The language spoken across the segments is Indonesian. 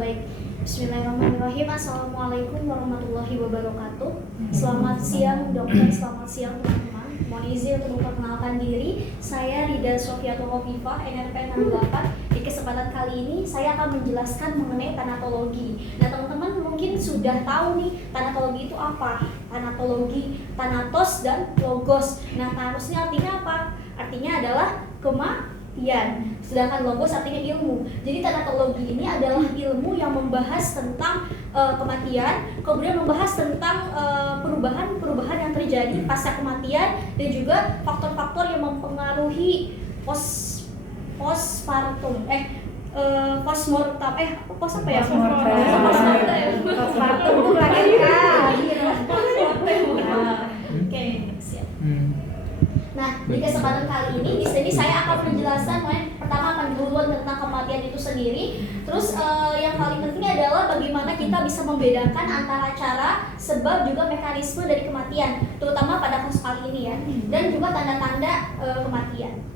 Baik. Bismillahirrahmanirrahim. Assalamualaikum warahmatullahi wabarakatuh. Selamat siang dokter, selamat siang teman-teman. Mohon izin untuk memperkenalkan diri. Saya Rida Sofiatul Hovifah, NRP 68. Di kesempatan kali ini saya akan menjelaskan mengenai tanatologi. Nah teman-teman mungkin sudah tahu nih tanatologi itu apa. Tanatologi, thanatos dan logos. Nah thanatos ini artinya apa? Artinya adalah kematian, sedangkan logos artinya ilmu. Jadi tanatologi ini adalah ilmu yang membahas tentang kematian, kemudian membahas tentang perubahan yang terjadi pasca kematian dan juga faktor-faktor yang mempengaruhi postmortem itu melahirkan. Oke, siap. Nah, di kesempatan kali ini di sini saya akan menjelaskan pertama akan duluan tentang kematian itu sendiri. Terus yang paling penting adalah bagaimana kita bisa membedakan antara cara, sebab juga mekanisme dari kematian, terutama pada kasus kali ini ya. Dan juga tanda-tanda kematian.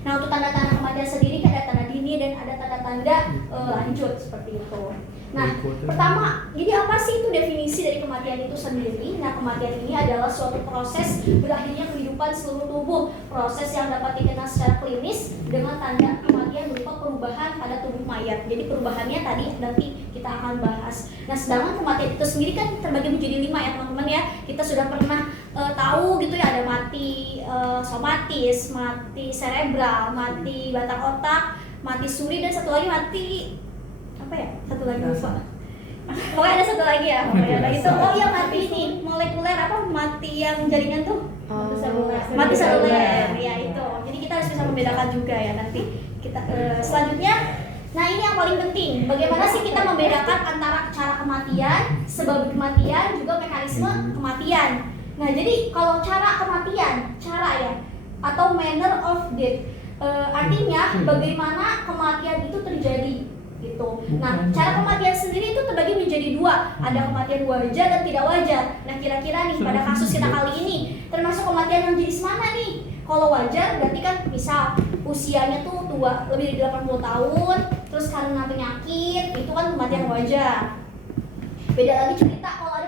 Nah, untuk tanda-tanda kematian sendiri ada tanda dini dan ada tanda-tanda lanjut seperti itu. Nah, pertama, jadi apa sih itu definisi dari kematian itu sendiri? Nah, kematian ini adalah suatu proses berakhirnya kehidupan seluruh tubuh, proses yang dapat dikenal secara klinis dengan tanda kematian berupa perubahan pada tubuh mayat. Jadi perubahannya tadi nanti kita akan bahas. Nah, sedangkan kematian itu sendiri kan terbagi menjadi 5 ya teman-teman ya. Kita sudah pernah tahu gitu ya, ada mati somatis, mati cerebral, mati batang otak, mati suri, dan satu lagi mati apa ya? Satu lagi lupa. Pokoknya ada satu lagi ya. Pokoknya itu mati ini molekuler apa? Mati yang jaringan tuh. Mati seluler. Ya itu. Jadi kita harus bisa membedakan juga ya nanti. Kita selanjutnya. Nah ini yang paling penting. Bagaimana sih kita membedakan antara cara kematian, sebab kematian, juga mekanisme kematian. Nah jadi kalau cara kematian, cara ya, atau manner of death, artinya bagaimana kematian itu terjadi gitu. Nah cara kematian sendiri itu terbagi menjadi 2, ada kematian wajar dan tidak wajar. Nah kira-kira nih pada kasus kita kali ini termasuk kematian yang jenis mana nih? Kalau wajar berarti kan misal usianya tuh tua, lebih dari 80 tahun, terus karena penyakit, itu kan kematian wajar. Beda lagi cerita kalau ada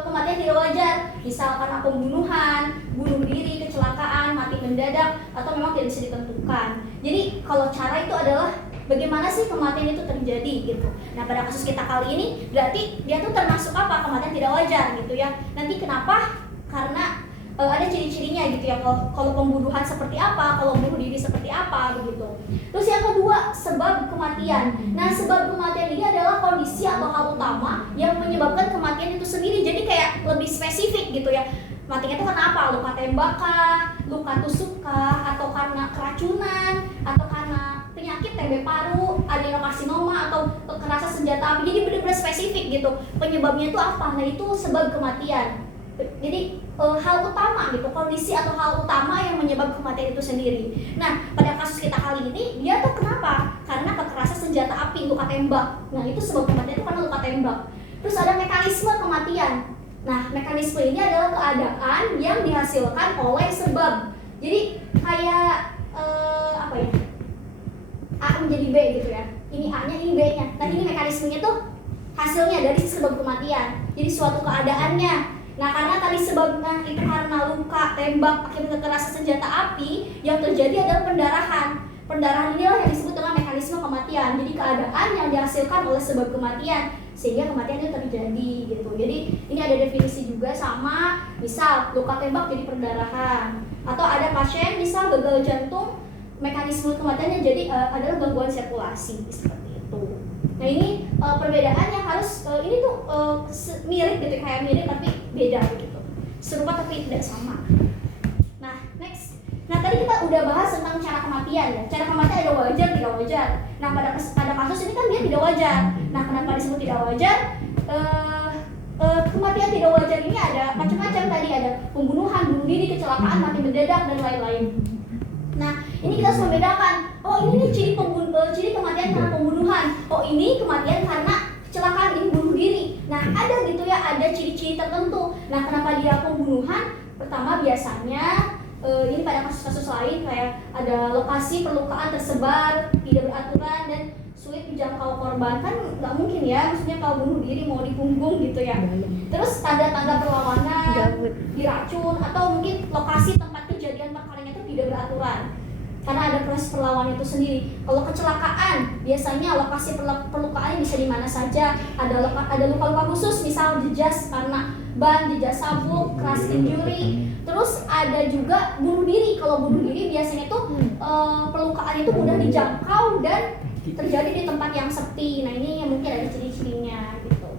kematian tidak wajar, misal karena pembunuhan, bunuh diri, kecelakaan, mati mendadak, atau memang tidak bisa ditentukan. Jadi kalau cara itu adalah bagaimana sih kematian itu terjadi gitu. Nah pada kasus kita kali ini berarti dia tuh termasuk apa? Kematian tidak wajar gitu ya. Nanti kenapa? Karena ada ciri-cirinya gitu ya. Kalau pembunuhan seperti apa, kalau bunuh diri seperti apa begitu. Terus yang kedua, sebab kematian. Nah sebab kematian ini adalah kondisi atau hal utama yang menyebabkan kematian itu sendiri. Jadi kayak lebih spesifik gitu ya. Matinya itu karena apa? Luka tembak kah? Luka tusuk kah? Atau karena keracunan? Atau karena penyakit TB paru, adenokarsinoma, atau kekerasan senjata api. Jadi benar-benar spesifik gitu. Penyebabnya itu apa? Nah itu sebab kematian. Jadi hal utama gitu, kondisi atau hal utama yang menyebabkan kematian itu sendiri. Nah pada kasus kita kali ini dia tuh kenapa? Karena kekerasan senjata api, luka tembak. Nah itu sebab kematian itu karena luka tembak. Terus ada mekanisme kematian. Nah mekanisme ini adalah keadaan yang dihasilkan oleh sebab. Jadi kayak apa ya? A menjadi B gitu ya. Ini A-nya, ini B-nya. Nah ini mekanismenya tuh hasilnya dari sebab kematian. Jadi suatu keadaannya. Nah karena tadi sebabnya itu karena luka tembak akibat kekerasan senjata api, yang terjadi adalah pendarahan. Pendarahan inilah yang disebut dengan mekanisme kematian. Jadi keadaan yang dihasilkan oleh sebab kematian sehingga kematian itu terjadi gitu. Jadi ini ada definisi juga sama, misal luka tembak jadi pendarahan, atau ada pasien misal gagal jantung, mekanisme kematiannya jadi adalah gangguan sirkulasi seperti itu. Nah ini perbedaan yang harus ini tuh mirip gitu, kayak mirip tapi beda gitu, serupa tapi tidak sama. Nah next, nah tadi kita udah bahas tentang cara kematian ya. Cara kematian ada wajar, tidak wajar. Nah pada kasus ini kan dia tidak wajar. Nah kenapa disebut tidak wajar? Kematian tidak wajar ini ada macam-macam tadi, ada pembunuhan, bunuh diri, kecelakaan, mati mendadak dan lain-lain. Nah ini kita harus membedakan. Oh ini nih ciri kematian karena pembunuhan. Oh ini kematian karena kecelakaan, ini bunuh diri. Nah ada gitu ya, ada ciri-ciri tertentu. Nah kenapa dia pembunuhan? Pertama biasanya ini pada kasus-kasus lain kayak ada lokasi perlukaan tersebar, tidak beraturan, dan sulit dijangkau korban, kan nggak mungkin ya, maksudnya kalau bunuh diri mau di punggung gitu ya. Terus tanda-tanda perlawanan, diracun, atau mungkin lokasi tempat kejadian perkaranya itu tidak beraturan karena ada proses perlawanan itu sendiri. Kalau kecelakaan, biasanya lokasi perlukaannya bisa di mana saja. Ada luka-luka khusus, misal jejas karena ban, jejas sabuk, crash injury. Terus ada juga bunuh diri. Kalau bunuh diri biasanya tuh perlukaan itu mudah dijangkau dan terjadi di tempat yang sepi. Nah ini yang mungkin ada ciri-cirinya gitu.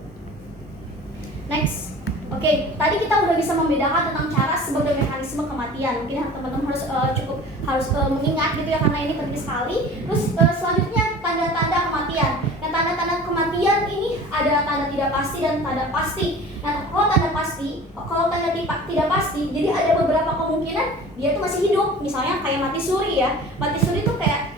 Next. Oke, tadi kita udah bisa membedakan tentang cara sebagai mekanisme kematian. Mungkin teman-teman harus mengingat gitu ya, karena ini penting sekali. Terus selanjutnya tanda-tanda kematian. Nah, tanda-tanda kematian ini ada tanda tidak pasti dan tanda pasti. Nah, kalau tanda tidak pasti, jadi ada beberapa kemungkinan dia tuh masih hidup. Misalnya kayak mati suri ya. Mati suri tuh kayak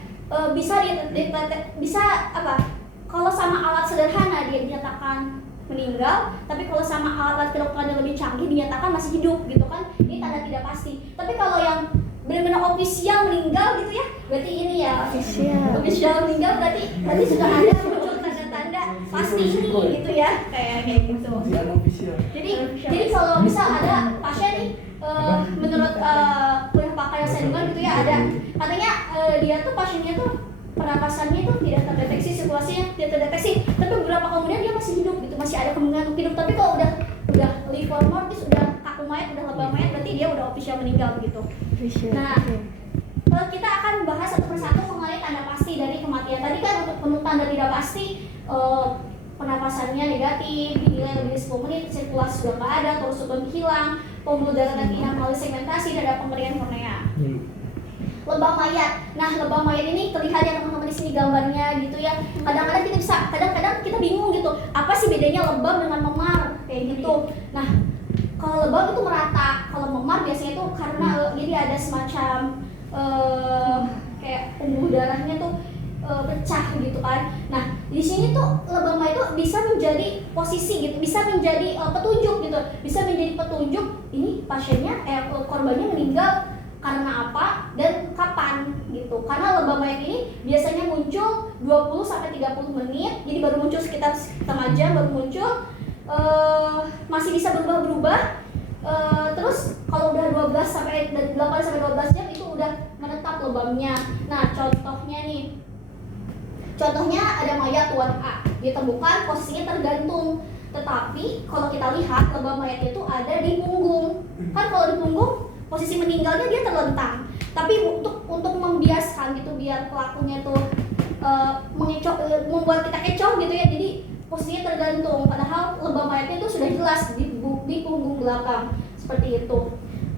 bisa apa? Kalau sama alat sederhana dia dinyatakan meninggal, tapi kalau sama alat kedokteran yang lebih canggih dinyatakan masih hidup gitu kan. Ini tanda tidak pasti. Tapi kalau yang benar-benar ofisial meninggal gitu ya, berarti ini ya official meninggal, berarti sudah ada muncul tanda-tanda pasti ini gitu ya, kayak gitu. Jadi kalau misal ada pasien nih, menurut kuliah pakar yang saya dengar gitu ya, ada katanya dia tuh pasiennya tuh pernapasannya itu tidak terdeteksi, sirkulasinya tidak terdeteksi, tapi beberapa kemudian dia masih hidup gitu, masih ada kemungkinan untuk hidup. Tapi kalau udah liver mortis, udah kaku mayat, udah lebam mayat, berarti dia udah official meninggal gitu. Nah, kita akan bahas satu persatu mengenai tanda pasti dari kematian. Tadi kan untuk tanda tidak pasti, pernapasannya negatif, dinilai lebih dari 10 menit, sirkulasi sudah nggak ada, terus sudah hilang, pembuluh darah dan hilang melalui segmentasi, dan ada pengeringan kornea. Lebam mayat. Nah, lebam mayat ini terlihat ya teman-teman di sini gambarnya gitu ya. Kadang-kadang kita bingung gitu. Apa sih bedanya lebam dengan memar kayak gitu. Nah, kalau lebam itu merata. Kalau memar biasanya itu karena jadi ada semacam kayak pembuluh darahnya tuh pecah gitu kan. Nah, di sini tuh lebam mayat itu bisa menjadi posisi gitu, bisa menjadi petunjuk gitu. Bisa menjadi petunjuk ini pasiennya korbannya meninggal karena apa dan kapan gitu. Karena lebam mayat ini biasanya muncul 20-30 menit, jadi baru muncul sekitar setengah jam baru muncul, masih bisa berubah-berubah. Terus kalau udah 8-12 jam itu udah menetap lebamnya. Nah, contohnya ada mayat tuan A, ditemukan posisinya tergantung. Tetapi kalau kita lihat lebam mayatnya itu ada di punggung. Kan kalau di punggung posisi meninggalnya dia terlentang, tapi untuk membiaskan gitu biar pelakunya tuh membuat kita kecoh gitu ya, jadi posisinya tergantung. Padahal lebam mayatnya itu sudah jelas di punggung belakang seperti itu.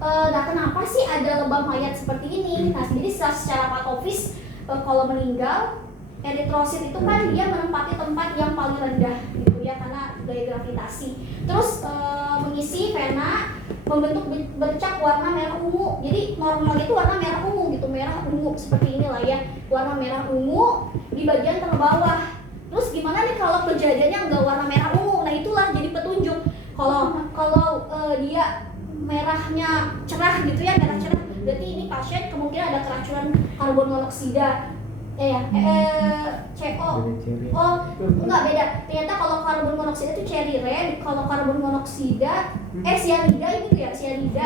Nah, kenapa sih ada lebam mayat seperti ini? Nah, jadi secara patofis kalau meninggal, eritrosit itu kan dia menempati tempat yang paling rendah gitu ya, karena gaya gravitasi. Terus mengisi vena, membentuk bercak warna merah ungu. Jadi normal itu warna merah ungu gitu, merah ungu seperti inilah ya, warna merah ungu di bagian terbawah. Terus gimana nih kalau kejadiannya nggak warna merah ungu? Nah, itulah jadi petunjuk. Kalau dia merahnya cerah gitu ya, merah cerah, berarti ini pasien kemungkinan ada keracunan karbon monoksida. CO. Oh, enggak beda. Ternyata kalau karbon monoksida itu cherry red, kalau karbon monoksida cyanida ini tuh ya, cyanida.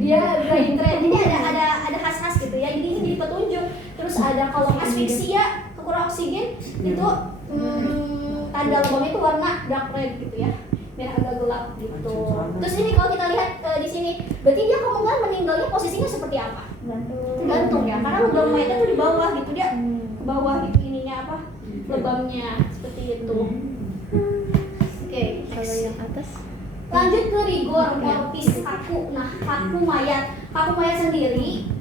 Dia bright red. Jadi ada khas-khas gitu ya. Jadi ini jadi petunjuk. Terus ada kalau asfiksia, kekurangan oksigen itu tanda lebamnya itu warna dark red gitu ya. Merah agak gelap gitu. Terus ini kalau kita lihat di sini, berarti dia kemungkinan meninggalnya posisinya seperti apa? Tergantung ya. Karena lebam mayatnya tuh di bawah gitu, dia ke bawah gitu ininya apa? Lebamnya seperti itu. Oke, Kalau yang atas lanjut ke rigor mortis, kaku. Nah, kaku mayat sendiri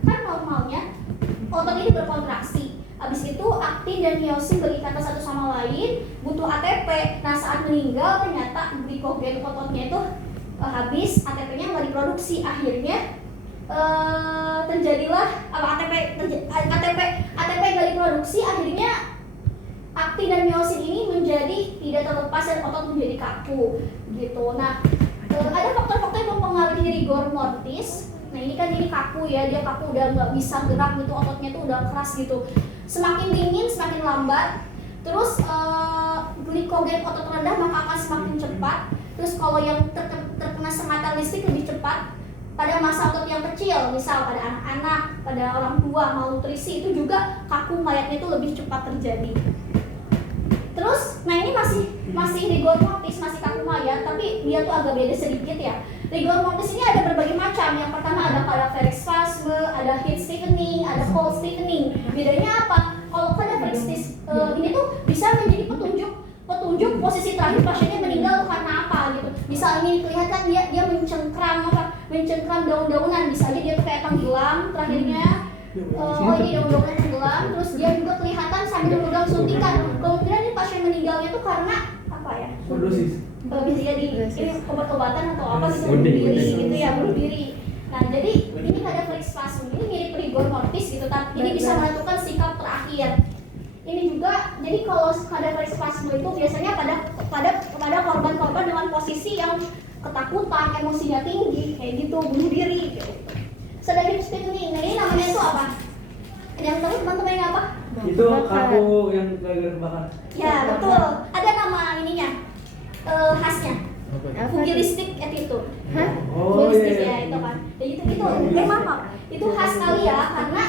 kan normalnya otot ini berkontraksi. Habis itu aktin dan miosin berikatan satu sama lain, butuh ATP. Nah, saat meninggal ternyata glikogen ototnya itu habis, ATP-nya nggak diproduksi. Akhirnya terjadilah ATP nggak diproduksi. Akhirnya aktin dan miosin ini menjadi tidak terlepas dan otot menjadi kaku gitu. Nah, ada faktor-faktor yang mempengaruhi rigor mortis. Nah, ini kaku ya, dia kaku udah nggak bisa gerak gitu, ototnya tuh udah keras gitu. semakin dingin semakin lambat. Terus glikogen otot rendah maka akan semakin cepat. Terus kalau yang terkena sengatan listrik lebih cepat. Pada masa otot yang kecil, misal pada anak-anak, pada orang tua malnutrisi, itu juga kaku mayatnya itu lebih cepat terjadi. Terus, nah ini masih rigor mortis, masih kaku mayat, tapi dia tuh agak beda sedikit ya. Rigor mortis ini ada berbagai macam. Yang pertama ada cadaveric spasme, ada heat stiffening, ada cold stiffening. Bedanya apa? Kalau cadaveric ini tuh bisa menjadi petunjuk posisi terakhir pasiennya meninggal karena apa gitu. Misal ini kelihatan dia mencengkram daun-daunan, bisa aja dia tuh kayak tenggelam terakhirnya. Ini daun-daunan tenggelam, terus dia juga kelihatan sambil memegang suntikan. Kemungkinan ini pasien meninggalnya tuh karena apa ya? Overdosis. Bisa jadi ini obat-obatan atau apa gitu, bunuh diri gitu ya, bunuh diri. Nah jadi ini cadaveric spasm ini mirip rigor mortis gitu, tapi ini bisa menentukan sikap terakhir. Ini juga, jadi kalau cadaveric spasm itu biasanya pada korban-korban dengan posisi yang ketakutan, emosinya tinggi, kayak gitu, bunuh diri. Gitu. Sedang heat stiffening, nah ini namanya itu apa? Ada yang tahu teman-teman yang apa? Itu kaku yang gara-gara kebakar. Ya betul, ada nama ininya, khasnya. Pugilistic attitude. Oh Pugilistic iya. ya itu kan. Jadi itu memang itu khas sekali ya karena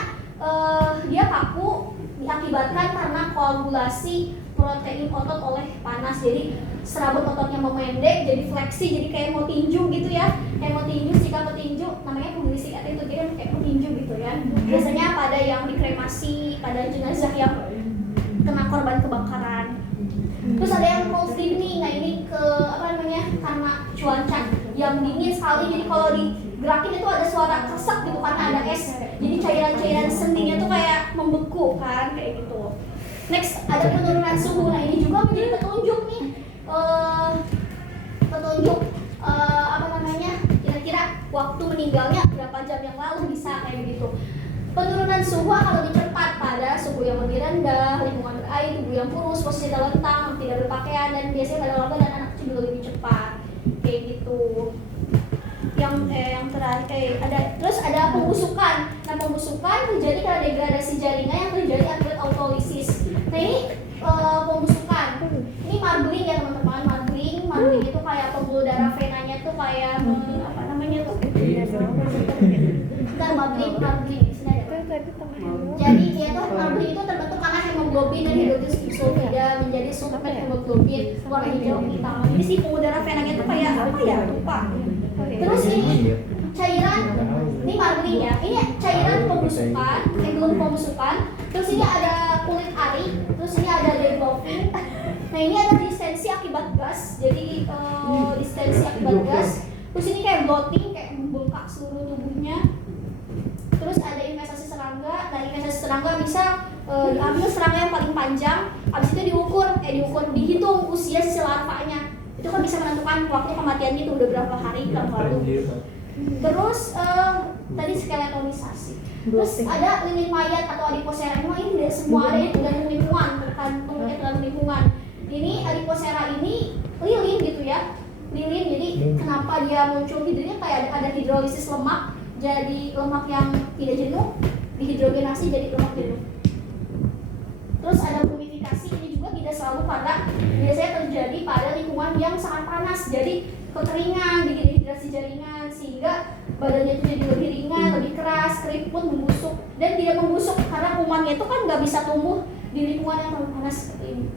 dia kaku diakibatkan karena koagulasi protein otot oleh panas. Jadi serabut ototnya memendek, jadi fleksi, jadi kayak mau tinju gitu ya. Kayak mau tinju, sikap petinju, namanya pugilistic attitude, jadi kayak mau tinju gitu ya. Biasanya pada yang dikremasi, pada jenazah yang kena korban kebakaran. Terus ada yang cold stiffening, nah ini karena cuaca yang dingin sekali, jadi kalau digerakin itu ada suara kesak gitu karena ada es, jadi cairan-cairan sendinya tuh kayak membeku kan, kayak gitu. Next ada penurunan suhu, nah ini juga menjadi petunjuk nih, kira-kira waktu meninggalnya berapa jam yang lalu, bisa kayak begitu. Penurunan suhu akan lebih cepat pada suhu yang lebih rendah, lingkungan berair, tubuh yang kurus, posisi terlentang, tidak berpakaian, dan biasanya pada organ dan anak kecil juga lebih cepat, kayak gitu. Yang terakhir terus ada pembusukan. Nah pembusukan terjadi karena degradasi jaringan yang terjadi akibat autolisis. Nah ini pembusukan. Ini marbling ya teman-teman, marbling itu kayak pembuluh darah venanya tuh kayak apa namanya tuh? Bentar, marbling. Jadi dia tuh marbling itu terbentuk karena hemoglobin dan hidrogen sulfida menjadi sulfat hemoglobin warna hijau hitam. Ini sih pembuluh darah venanya tuh kayak apa ya? Lupa. Terus ini cairan, ini marbling ya. Ini cairan pembusukan, belum pembusukan. Terus ini ada kulit ari, terus ini ada deglovin. Nah ini ada distensi akibat gas. Jadi distensi akibat gas. Terus ini kayak bloating, kayak membengkak seluruh tubuhnya. Terus ada investasi serangga. Nah investasi serangga bisa diambil serangga yang paling panjang, habis itu dihitung usia si larvanya. Itu kan bisa menentukan waktu kematiannya itu udah berapa hari yang lalu. Terus tadi skeletonisasi. Terus ada lilin mayat atau adiposera. Memang ini tidak semua ada, yang tergantung lingkungan, tergantung lingkungan. Ini adiposera ini lilin gitu ya. Lilin, jadi kenapa dia muncul hidrogennya kayak ada hidrolisis lemak, jadi lemak yang tidak jenuh, dihidrogenasi jadi lemak jenuh. Terus ada mumifikasi, ini juga tidak selalu karena biasanya terjadi pada lingkungan yang sangat panas, jadi kekeringan, dehidrasi jaringan, sehingga badannya itu jadi lebih ringan, lebih keras, keriput, membusuk, dan tidak membusuk karena kumannya itu kan nggak bisa tumbuh di lingkungan yang terlalu panas seperti ini.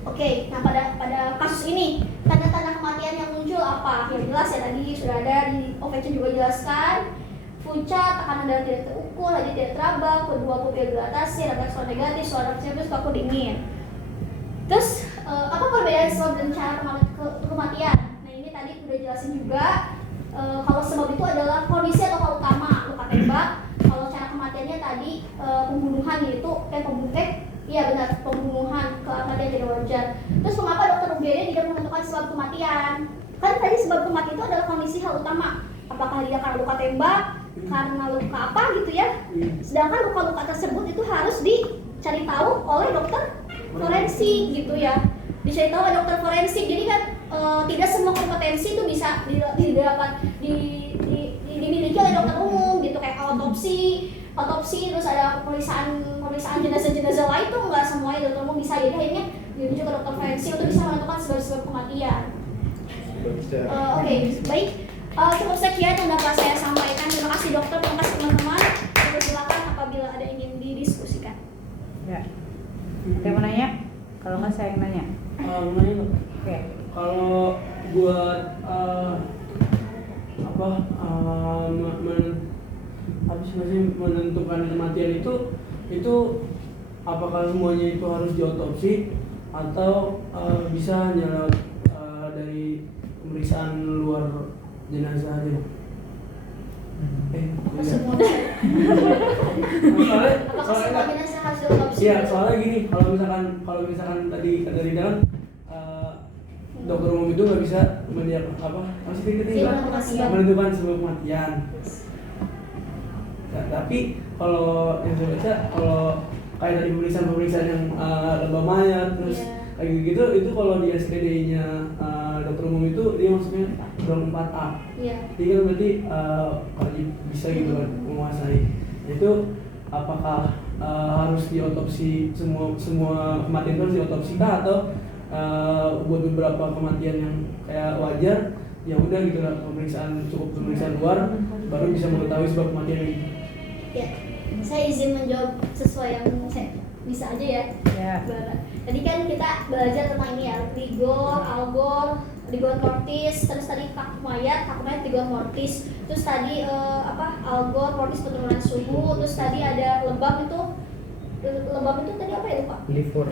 Oke, nah pada kasus ini tanda-tanda kematian yang muncul apa? Yang jelas ya tadi sudah ada di OVC juga jelaskan. Puncak, tekanan darah tidak terukur, hati tidak teraba, kedua pupil dilatasi, refleks suara negatif, suara kecil, kaku dingin. Terus apa perbedaan sebab dan cara kematian? Nah ini tadi udah jelasin juga. Kalau sebab itu adalah kondisi atau hal utama, luka tembak. Kalau cara kematiannya tadi pembunuhan, yaitu iya benar, pembunuhan, kematian tidak wajar. Terus mengapa dokter UGD tidak menentukan sebab kematian? Kan tadi sebab kematian itu adalah kondisi hal utama. Apakah dia karena luka tembak, karena luka apa gitu ya? Sedangkan luka-luka tersebut itu harus dicari tahu oleh dokter forensik gitu ya. Dicari tahu oleh dokter forensik. Jadi kan tidak semua kompetensi itu bisa dimiliki oleh dokter umum gitu, kayak autopsi otopsi, terus ada pemeriksaan jenazah-jenazah lain tuh nggak semuanya dokter umum bisa, jadi akhirnya dirujuk ke dokter forensik untuk bisa menentukan sebab-sebab kematian. Oke, baik. Cukup sekian yang dapat saya sampaikan. Terima kasih dokter, terima kasih teman-teman. Silakan apabila ada yang ingin didiskusikan. Ya. Ada yang mau nanya? Kalau nggak saya yang nanya. Nanya dok. Oke. Kalau buat menentukan kematian itu apakah semuanya itu harus diotopsi atau bisa hanya lewat dari pemeriksaan luar jenazah aja? Apa Iya. semua? Apakah semua jenazah harus diotopsi? Iya, soalnya gini, kalau misalkan tadi kata Rida kan dokter umum itu nggak bisa menentukan sebab kematian. Nah, tapi kalau yang saya baca, kalau kayak dari pemeriksaan yang lebah mayat terus kayak gitu, itu kalau di SPDI-nya dokter umum itu dia maksudnya drone 4A. Iya. Jadi kan berarti wajib bisa gitu kan menguasai. Itu apakah harus diotopsi semua kematian itu harus diotopsi kah, atau buat beberapa kematian yang kayak wajar ya udah gitu lah, cukup pemeriksaan luar baru bisa mengetahui sebab kematian ini? Ya, saya izin menjawab sesuai yang saya bisa aja ya. Ya. Tadi kan kita belajar tentang ini ya, rigor, algor, rigor mortis, terus tadi vakum mayat rigor mortis, terus tadi algor mortis penurunan suhu, terus tadi ada lebam itu tadi apa ya lupa? Livor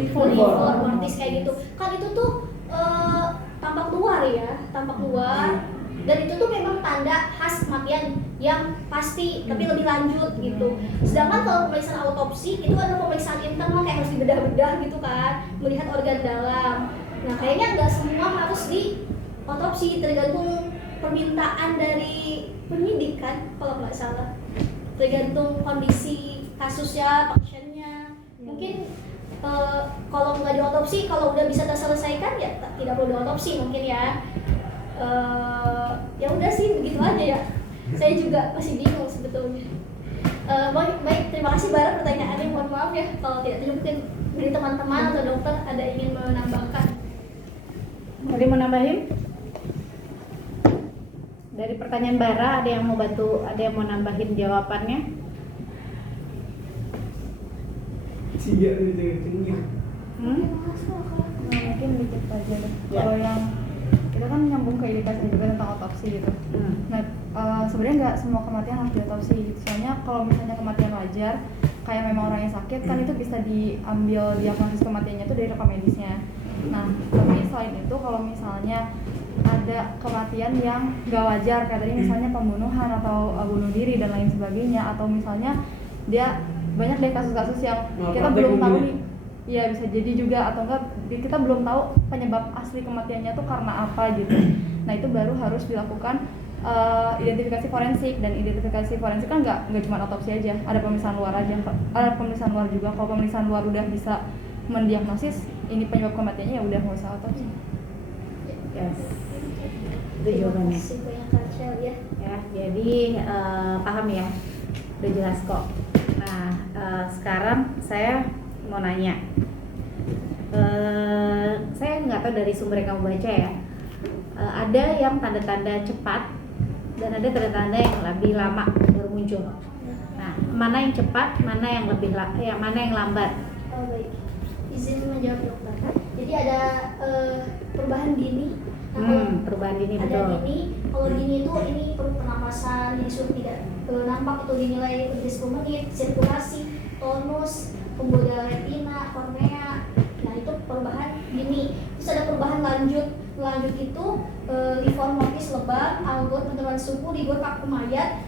mortis kayak gitu. Kan itu tuh tampak luar. Dan itu tuh memang tanda khas kematian yang pasti, tapi lebih lanjut gitu. Sedangkan kalau pemeriksaan autopsi itu adalah pemeriksaan internal, kayak harus dibedah-bedah gitu kan, melihat organ dalam. Nah kayaknya nggak semua harus di autopsi, tergantung permintaan dari penyidik kan, kalau nggak salah. Tergantung kondisi kasusnya, pasiennya. Mungkin kalau nggak diotopsi, kalau udah bisa terselesaikan ya tidak perlu diotopsi mungkin ya. Ya udah sih begitu aja ya. Saya juga masih bingung sebetulnya. Baik, terima kasih Bara pertanyaannya. Mohon maaf ya kalau tidak mungkin dari teman-teman atau dokter ada ingin menambahkan. Tadi mau nambahin? Dari pertanyaan Bara ada yang mau bantu, ada yang mau nambahin jawabannya? Iya, tinggi. Mungkin dikit aja deh. Kalau yang kita kan nyambung ke edukasi juga tentang otopsi gitu. Nah, sebenarnya nggak semua kematian harus diotopsi gitu. Soalnya kalau misalnya kematian wajar, kayak memang orangnya sakit kan itu bisa diambil diagnosis kematiannya itu dari rekam medisnya. Nah, tapi selain itu kalau misalnya ada kematian yang nggak wajar kayak tadi misalnya pembunuhan atau bunuh diri dan lain sebagainya, atau misalnya dia banyak deh kasus-kasus yang kita belum tahu nih. Iya bisa jadi juga, atau enggak kita belum tahu penyebab asli kematiannya tuh karena apa gitu. Nah itu baru harus dilakukan identifikasi forensik, dan identifikasi forensik kan nggak cuma otopsi aja, ada pemeriksaan luar ada pemeriksaan luar juga. Kalau pemeriksaan luar udah bisa mendiagnosis ini penyebab kematiannya ya udah nggak usah otopsi. Yes. Itu jawabannya. Terima kasih banyak Rachel ya. Ya jadi paham ya, udah jelas kok. Nah sekarang saya mau nanya, saya nggak tahu dari sumber yang kamu baca ya, ada yang tanda-tanda cepat dan ada tanda-tanda yang lebih lama baru muncul. Nah, mana yang cepat, mana yang lebih mana yang lambat? Baik, izin menjawab dokter. Jadi ada perubahan dini. Nah, perubahan dini ada betul. dini. Kalau dini itu ini perut pernapasan, disuruh tidak nampak itu dinilai lebih 10 menit, sirkulasi, tonus, pembuluh retina, kornea. Nah itu perubahan dini. Terus ada perubahan lanjut itu livor mortis lebam, algor penurunan suhu, rigor vakum mayat,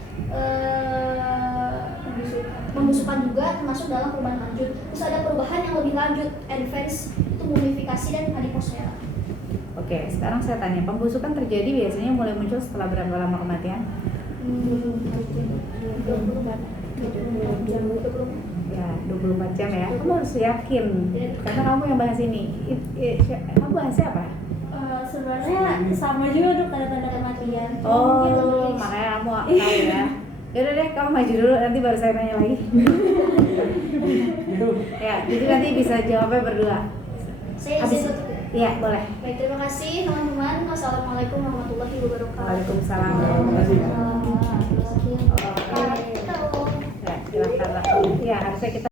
pembusukan juga termasuk dalam perubahan lanjut. Terus ada perubahan yang lebih lanjut, advance, itu mumifikasi dan adiposfera. Oke, sekarang saya tanya, pembusukan terjadi biasanya mulai muncul setelah berapa lama kematian? 24 jam ya. Kamu harus yakin karena kamu yang bahas ini. Kamu bahasnya apa? Sebenarnya sama juga dok tanda-tanda kematian. Oh, makanya kamu tahu ya. Yaudah deh, kamu maju dulu, nanti baru saya tanya lagi. Ya, jadi nanti bisa jawabnya berdua. Saya izin tutup. Iya, boleh. Baik, terima kasih teman-teman. Wassalamualaikum warahmatullahi wabarakatuh. Waalaikumsalam. Terima kasih. Ya, silakan. Ya, harusnya kita